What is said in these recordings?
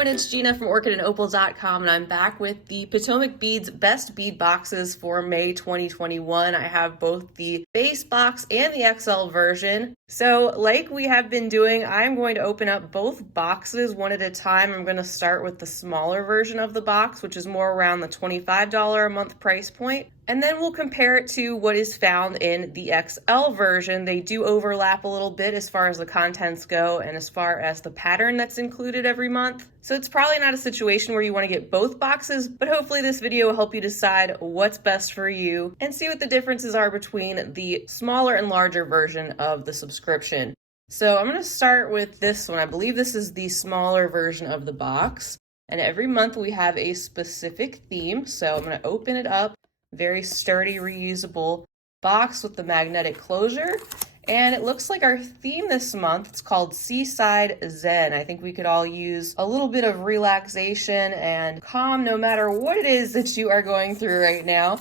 everyone, it's Gina from Orchid and Opal.com, and I'm back with the Potomac Beads Best Bead Boxes for May 2021. I have both the base box and the XL version. So like we have been doing, I'm going to open up both boxes one at a time. I'm going to start with the smaller version of the box, which is more around the $25 a month price point. And then we'll compare it to what is found in the XL version. They do overlap a little bit as far as the contents go and as far as the pattern that's included every month. So it's probably not a situation where you want to get both boxes, but hopefully this video will help you decide what's best for you and see what the differences are between the smaller and larger version of the subscription. So I'm going to start with this one. I believe this is the smaller version of the box. And every month we have a specific theme. So I'm going to open it up. Very sturdy, reusable box with the magnetic closure. And it looks like our theme this month, it's called Seaside Zen. I think we could all use a little bit of relaxation and calm no matter what it is that you are going through right now.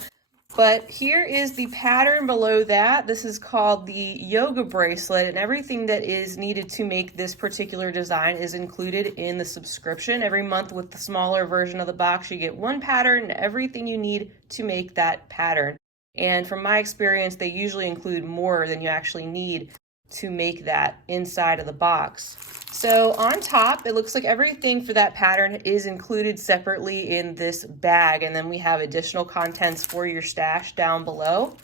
But here is the pattern below that. This is called the yoga bracelet, and everything that is needed to make this particular design is included in the subscription. Every month with the smaller version of the box, you get one pattern and everything you need to make that pattern. And from my experience, they usually include more than you actually need to make that inside of the box. So on top, it looks like everything for that pattern is included separately in this bag. And then we have additional contents for your stash down below.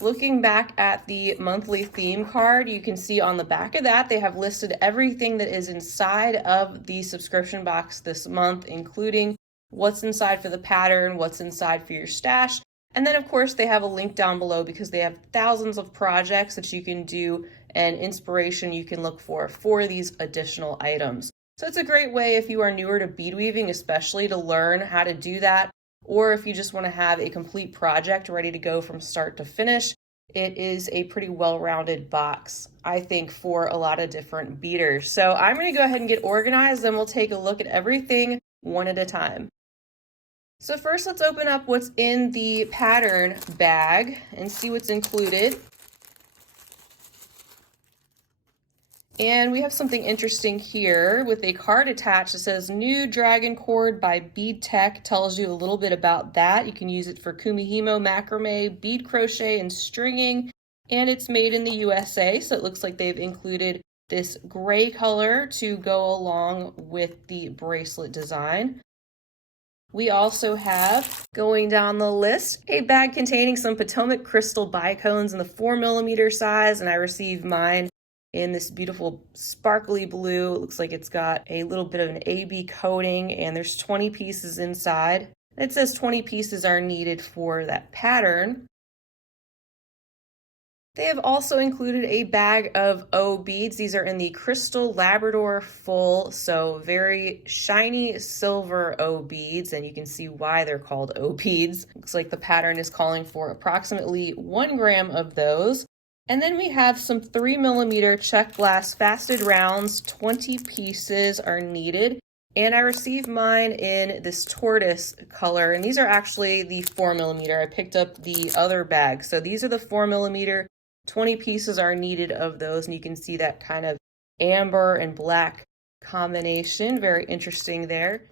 Looking back at the monthly theme card, you can see on the back of that, they have listed everything that is inside of the subscription box this month, including what's inside for the pattern, what's inside for your stash. And then of course they have a link down below because they have thousands of projects that you can do and inspiration you can look for these additional items. So it's a great way if you are newer to bead weaving, especially to learn how to do that, or if you just want to have a complete project ready to go from start to finish. It is a pretty well-rounded box, I think, for a lot of different beaders. So I'm going to go ahead and get organized, and we'll take a look at everything one at a time. So first, let's open up what's in the pattern bag and see what's included. And we have something interesting here with a card attached that says New Dragon Cord by Bead Tech. Tells you a little bit about that. You can use it for kumihimo, macrame, bead crochet, and stringing. And it's made in the USA, so it looks like they've included this gray color to go along with the bracelet design. We also have, going down the list, a bag containing some Potomac crystal bicones in the 4mm size, and I received mine in this beautiful sparkly blue. It looks like it's got a little bit of an AB coating, and there's 20 pieces inside. It says 20 pieces are needed for that pattern. They have also included a bag of O beads. These are in the Crystal Labrador Full, so very shiny silver O beads, and you can see why they're called O beads. Looks like the pattern is calling for approximately 1 gram of those. And then we have some 3mm check glass fasted rounds. 20 pieces are needed. And I received mine in this tortoise color, and these are actually the 4mm. I picked up the other bag. So these are the 4mm. 20 pieces are needed of those, and you can see that kind of amber and black combination. Very interesting there.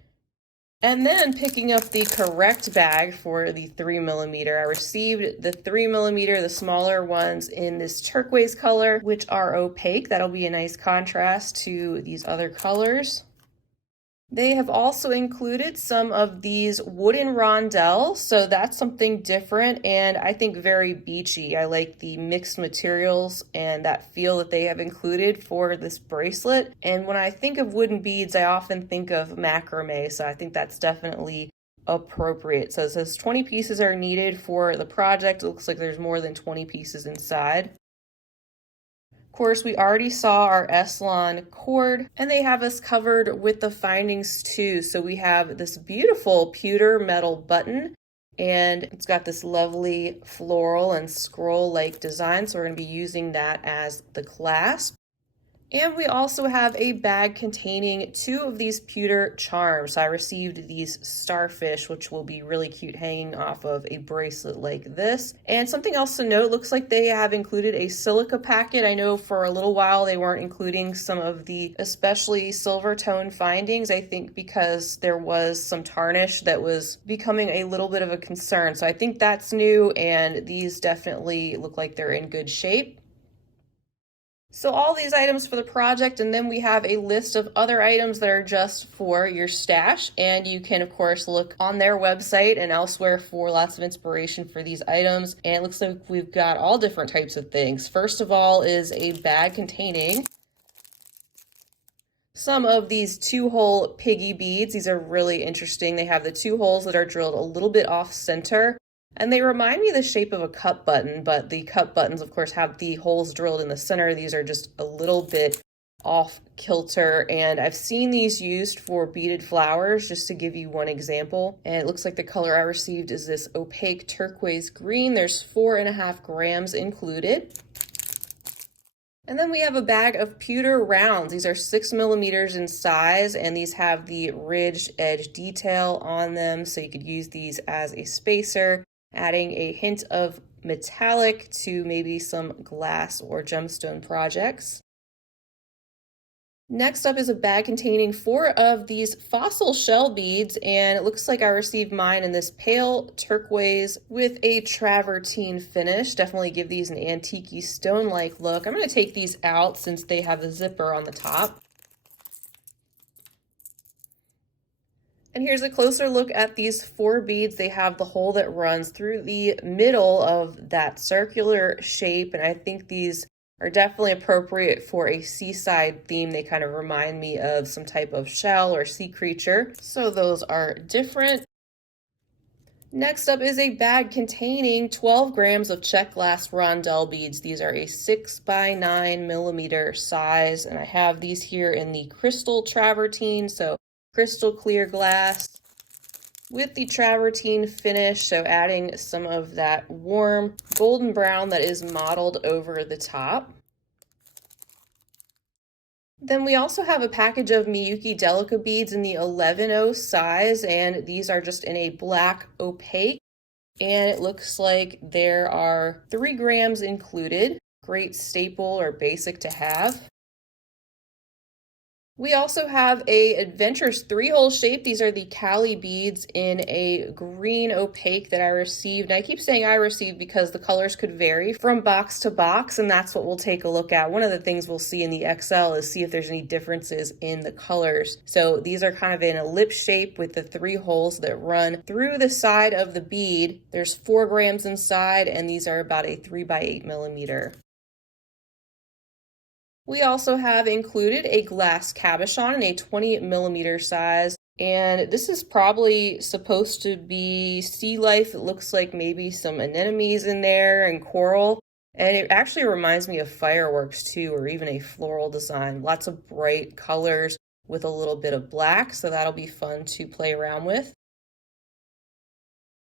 And then picking up the correct bag for the 3mm, I received the 3mm, the smaller ones in this turquoise color, which are opaque. That'll be a nice contrast to these other colors. They have also included some of these wooden rondelles, so that's something different and I think very beachy. I like the mixed materials and that feel that they have included for this bracelet. And when I think of wooden beads, I often think of macrame, so I think that's definitely appropriate. So it says 20 pieces are needed for the project. It looks like there's more than 20 pieces inside. Of course, we already saw our Eslon cord, and they have us covered with the findings too. So we have this beautiful pewter metal button, and it's got this lovely floral and scroll-like design. So we're going to be using that as the clasp. And we also have a bag containing 2 of these pewter charms. So I received these starfish, which will be really cute hanging off of a bracelet like this. And something else to note, looks like they have included a silica packet. I know for a little while they weren't including some of the especially silver tone findings, I think because there was some tarnish that was becoming a little bit of a concern. So I think that's new, and these definitely look like they're in good shape. So all these items for the project, and then we have a list of other items that are just for your stash, and you can of course look on their website and elsewhere for lots of inspiration for these items. And it looks like we've got all different types of things. First of all is a bag containing some of these 2-hole piggy beads. These are really interesting. They have the 2 holes that are drilled a little bit off center, and they remind me of the shape of a cup button, but the cup buttons, of course, have the holes drilled in the center. These are just a little bit off kilter, and I've seen these used for beaded flowers, just to give you one example. And it looks like the color I received is this opaque turquoise green. There's 4.5 grams included. And then we have a bag of pewter rounds. These are 6 millimeters in size, and these have the ridged edge detail on them, so you could use these as a spacer, adding a hint of metallic to maybe some glass or gemstone projects. Next up is a bag containing 4 of these fossil shell beads, and it looks like I received mine in this pale turquoise with a travertine finish. Definitely give these an antique-y stone-like look. I'm going to take these out since they have the zipper on the top. And here's a closer look at these 4 beads. They have the hole that runs through the middle of that circular shape, and I think these are definitely appropriate for a seaside theme. They kind of remind me of some type of shell or sea creature, so those are different. Next up is a bag containing 12 grams of check glass rondelle beads. These are a 6 by 9 millimeter size, and I have these here in the crystal travertine, so crystal clear glass with the travertine finish, so adding some of that warm golden brown that is mottled over the top. Then we also have a package of Miyuki Delica beads in the 11-0 size, and these are just in a black opaque, and it looks like there are 3 grams included. Great staple or basic to have. We also have a adventurous 3-hole shape. These are the Cali beads in a green opaque that I received. And I keep saying I received because the colors could vary from box to box, and that's what we'll take a look at. One of the things we'll see in the XL is see if there's any differences in the colors. So these are kind of in a lip shape with the 3 holes that run through the side of the bead. There's 4 grams inside, and these are about a 3 by 8 millimeter. We also have included a glass cabochon in a 20 millimeter size, and this is probably supposed to be sea life. It looks like maybe some anemones in there and coral, and it actually reminds me of fireworks too, or even a floral design. Lots of bright colors with a little bit of black, so that'll be fun to play around with.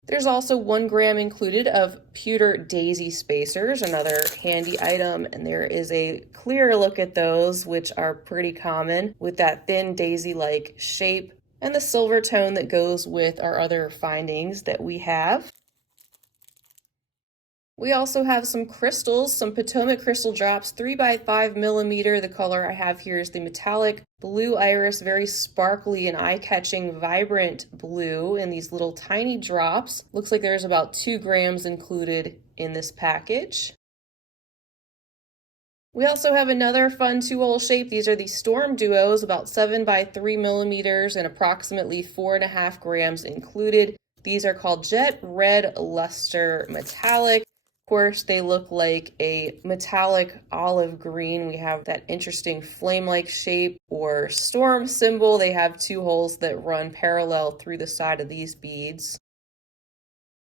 There's also 1 gram included of pewter daisy spacers, another handy item, and there is a clearer look at those, which are pretty common with that thin daisy-like shape and the silver tone that goes with our other findings that we have. We also have some crystals, some Potomac crystal drops, 3 by 5 millimeter. The color I have here is the metallic blue iris, very sparkly and eye-catching, vibrant blue in these little tiny drops. Looks like there's about 2 grams included in this package. We also have another fun 2-hole shape. These are the Storm Duos, about 7 by 3 millimeters and approximately 4.5 grams included. These are called Jet Red Luster Metallic. Of course, they look like a metallic olive green. We have that interesting flame-like shape or storm symbol. They have 2 holes that run parallel through the side of these beads.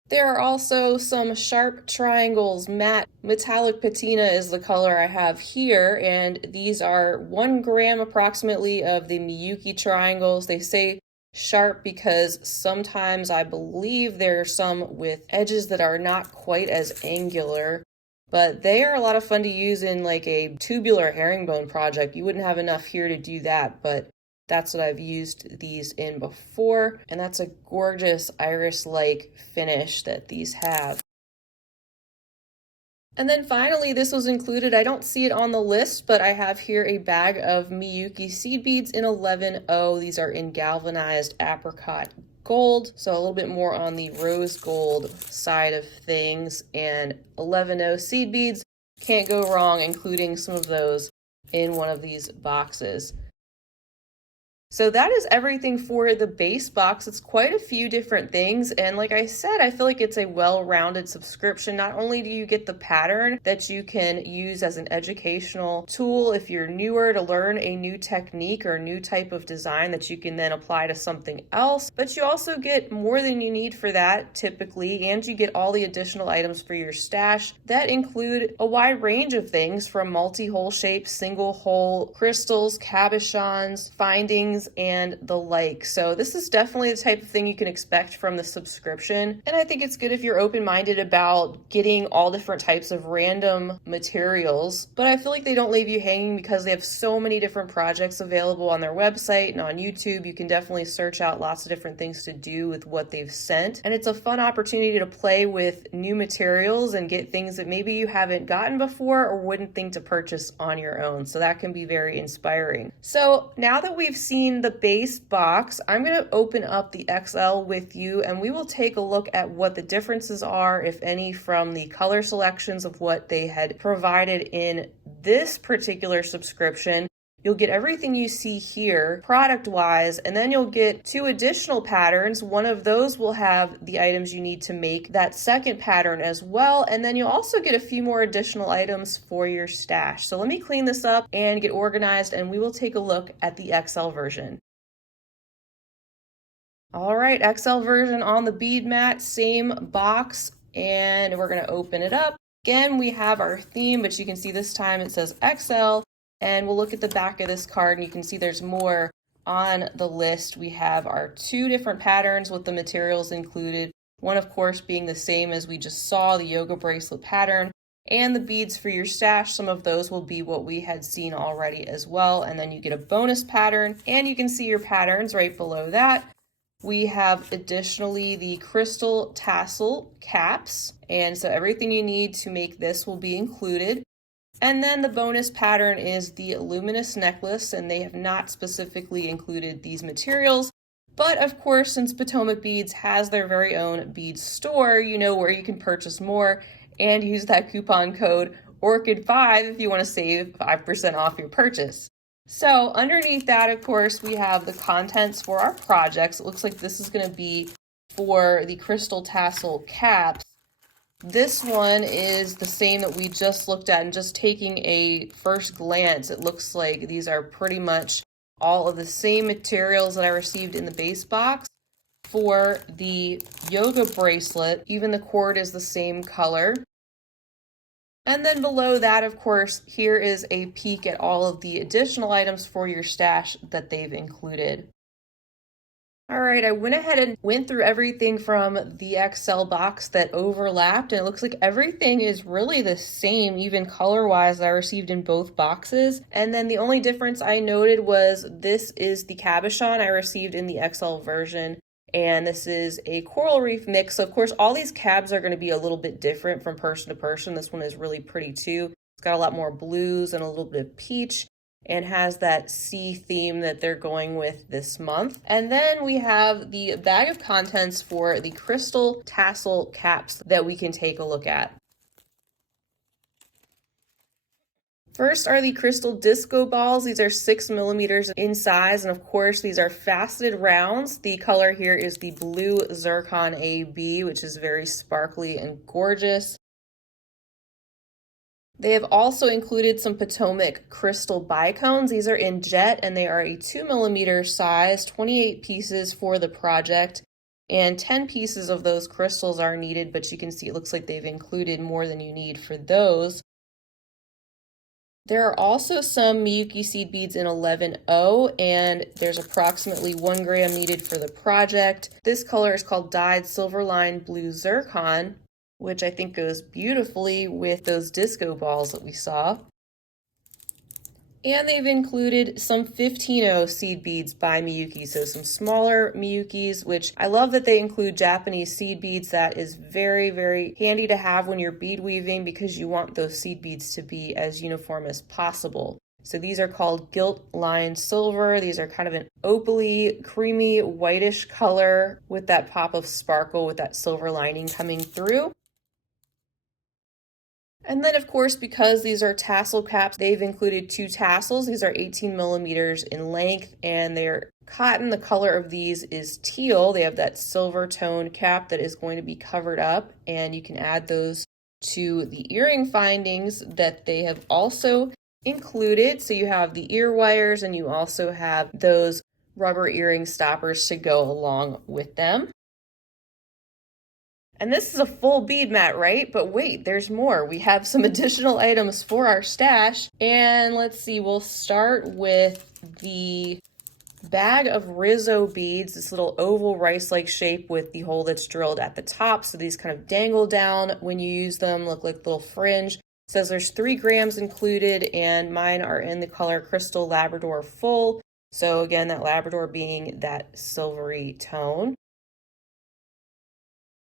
There are also some sharp triangles. Matte metallic patina is the color I have here, and these are 1 gram approximately of the Miyuki triangles. They say sharp because sometimes I believe there are some with edges that are not quite as angular. but they are a lot of fun to use in like a tubular herringbone project. You wouldn't have enough here to do that, but that's what I've used these in before, and that's a gorgeous iris-like finish that these have. And then finally, this was included, I don't see it on the list, but I have here a bag of Miyuki seed beads in 11O. These are in galvanized apricot gold, so a little bit more on the rose gold side of things. And 11O seed beads, can't go wrong including some of those in one of these boxes. So that is everything for the base box. It's quite a few different things, and like I said, I feel like it's a well-rounded subscription. Not only do you get the pattern that you can use as an educational tool if you're newer to learn a new technique or a new type of design that you can then apply to something else, but you also get more than you need for that typically, and you get all the additional items for your stash that include a wide range of things from multi-hole shapes, single hole, crystals, cabochons, findings, and the like. So this is definitely the type of thing you can expect from the subscription. And I think it's good if you're open-minded about getting all different types of random materials. But I feel like they don't leave you hanging because they have so many different projects available on their website and on YouTube. You can definitely search out lots of different things to do with what they've sent. And it's a fun opportunity to play with new materials and get things that maybe you haven't gotten before or wouldn't think to purchase on your own. So that can be very inspiring. So now that we've seen the base box, I'm going to open up the XL with you and we will take a look at what the differences are, if any, from the color selections of what they had provided in this particular subscription. You'll get everything you see here product-wise, and then you'll get 2 additional patterns. One of those will have the items you need to make that second pattern as well, and then you'll also get a few more additional items for your stash. So let me clean this up and get organized, and we will take a look at the XL version. All right, XL version on the bead mat, same box, and we're going to open it up. Again, we have our theme, but you can see this time it says XL. And we'll look at the back of this card and you can see there's more on the list. We have our 2 different patterns with the materials included. One, of course, being the same as we just saw, the yoga bracelet pattern, and the beads for your stash. Some of those will be what we had seen already as well. And then you get a bonus pattern and you can see your patterns right below that. We have additionally the crystal tassel caps. And so everything you need to make this will be included. And then the bonus pattern is the luminous necklace, and they have not specifically included these materials. But of course, since Potomac Beads has their very own bead store, you know where you can purchase more and use that coupon code ORCHID5 if you want to save 5% off your purchase. So underneath that, of course, we have the contents for our projects. It looks like this is going to be for the crystal tassel caps. This one is the same that we just looked at, and just taking a first glance, it looks like these are pretty much all of the same materials that I received in the base box. For the yoga bracelet, even the cord is the same color. And then below that, of course, here is a peek at all of the additional items for your stash that they've included. All right, I went ahead and went through everything from the XL box that overlapped, and it looks like everything is really the same, even color-wise, that I received in both boxes. And then the only difference I noted was this is the cabochon I received in the XL version, and this is a coral reef mix. So of course, all these cabs are going to be a little bit different from person to person. This one is really pretty too. It's got a lot more blues and a little bit of peach, and has that sea theme that they're going with this month. And then we have the bag of contents for the crystal tassel caps that we can take a look at. First are the crystal disco balls. These are 6 millimeters in size, and of course these are faceted rounds. The color here is the blue zircon AB, which is very sparkly and gorgeous. They have also included some Potomac crystal bicones. These are in jet and they are a 2 millimeter size, 28 pieces for the project, and 10 pieces of those crystals are needed, but you can see it looks like they've included more than you need for those. There are also some Miyuki seed beads in 11O, and there's approximately 1 gram needed for the project. This color is called dyed silver line blue zircon. which I think goes beautifully with those disco balls that we saw. And they've included some 15-0 seed beads by Miyuki, so some smaller Miyukis, which I love that they include Japanese seed beads. That is very, very handy to have when you're bead weaving because you want those seed beads to be as uniform as possible. So these are called gilt line silver. These are kind of an opaly, creamy, whitish color with that pop of sparkle with that silver lining coming through. And then, of course, because these are tassel caps, they've included 2 tassels. These are 18 millimeters in length, and they're cotton. The color of these is teal. They have that silver tone cap that is going to be covered up, and you can add those to the earring findings that they have also included. So you have the ear wires, and you also have those rubber earring stoppers to go along with them. And this is a full bead mat, right? But wait, there's more. We have some additional items for our stash. And let's see, we'll start with the bag of Rizzo beads, this little oval rice-like shape with the hole that's drilled at the top. So these kind of dangle down when you use them, look like little fringe. It says there's 3 grams included, and mine are in the color Crystal Labrador Full. So again, that Labrador being that silvery tone.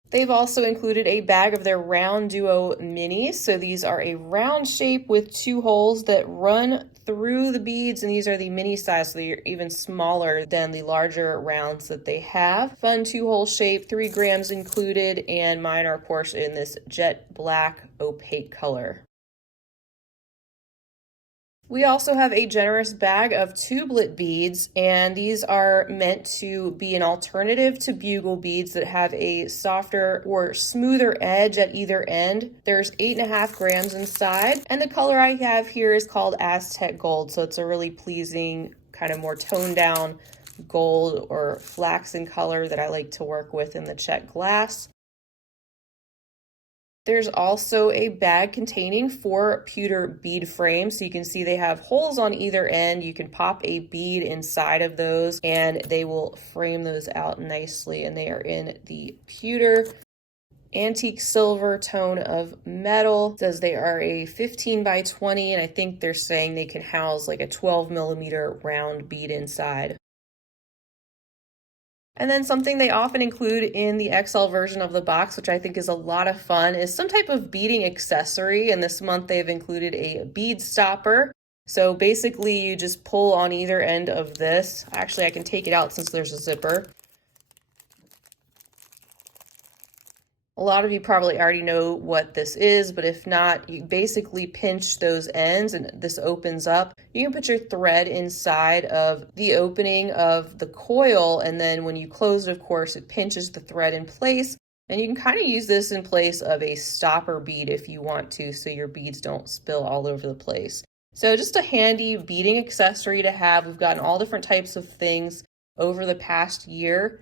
They've also included a bag of their round duo minis. So these are a round shape with 2 holes that run through the beads, and these are the mini size, so they're even smaller than the larger rounds that they have. Fun 2-hole shape, 3 grams included, and mine are of course in this jet black opaque color. We also have a generous bag of tublet beads, and these are meant to be an alternative to bugle beads that have a softer or smoother edge at either end. There's 8.5 grams inside, and the color I have here is called Aztec Gold, so it's a really pleasing, kind of more toned down gold or flaxen color that I like to work with in the Czech glass. There's also a bag containing 4 pewter bead frames. So you can see they have holes on either end. You can pop a bead inside of those and they will frame those out nicely. And they are in the pewter antique silver tone of metal. It says they are a 15 by 20, and I think they're saying they can house like a 12 millimeter round bead inside. And then something they often include in the XL version of the box, which I think is a lot of fun, is some type of beading accessory. And this month they've included a bead stopper. So basically you just pull on either end of this. Actually, I can take it out since there's a zipper. A lot of you probably already know what this is, but if not, you basically pinch those ends and this opens up. You can put your thread inside of the opening of the coil, and then when you close it, of course, it pinches the thread in place. And you can kind of use this in place of a stopper bead if you want to, so your beads don't spill all over the place. So just a handy beading accessory to have. We've gotten all different types of things over the past year.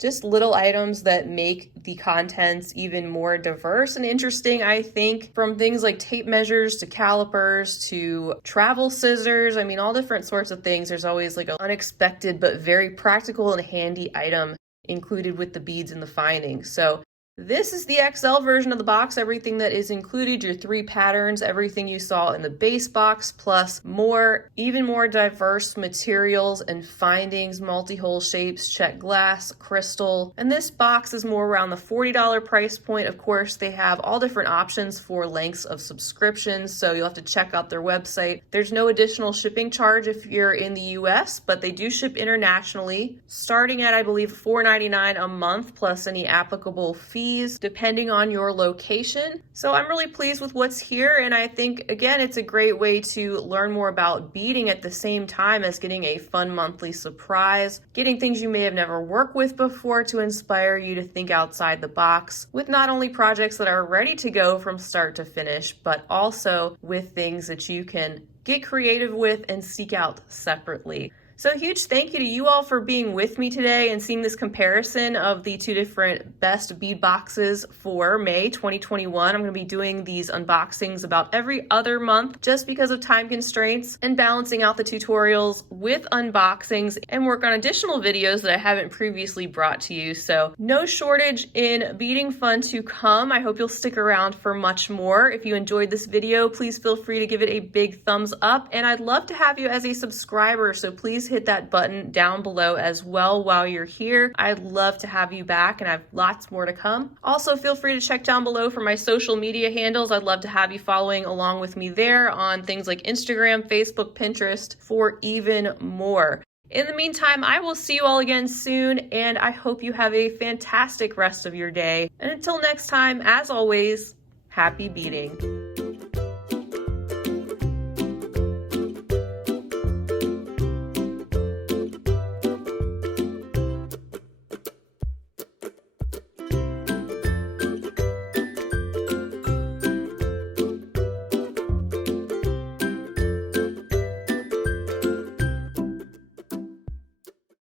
Just little items that make the contents even more diverse and interesting, I think, from things like tape measures to calipers to travel scissors. I mean, all different sorts of things. There's always like an unexpected but very practical and handy item included with the beads and the findings. So this is the XL version of the box, everything that is included, your 3 patterns, everything you saw in the base box, plus more, even more diverse materials and findings, multi-hole shapes, Czech glass, crystal. And this box is more around the $40 price point. Of course, they have all different options for lengths of subscriptions, so you'll have to check out their website. There's no additional shipping charge if you're in the US, but they do ship internationally, starting at, I believe, $4.99 a month, plus any applicable fees depending on your location. So I'm really pleased with what's here, and I think again it's a great way to learn more about beading at the same time as getting a fun monthly surprise, getting things you may have never worked with before to inspire you to think outside the box, with not only projects that are ready to go from start to finish, but also with things that you can get creative with and seek out separately. So a huge thank you to you all for being with me today and seeing this comparison of the two different best bead boxes for May 2021. I'm going to be doing these unboxings about every other month just because of time constraints and balancing out the tutorials with unboxings and work on additional videos that I haven't previously brought to you. So no shortage in beading fun to come. I hope you'll stick around for much more. If you enjoyed this video, please feel free to give it a big thumbs up, and I'd love to have you as a subscriber, so please hit that button down below as well while you're here. I'd love to have you back, and I have lots more to come. Also, feel free to check down below for my social media handles. I'd love to have you following along with me there on things like Instagram, Facebook, Pinterest for even more. In the meantime, I will see you all again soon, and I hope you have a fantastic rest of your day. And until next time, as always, happy beading.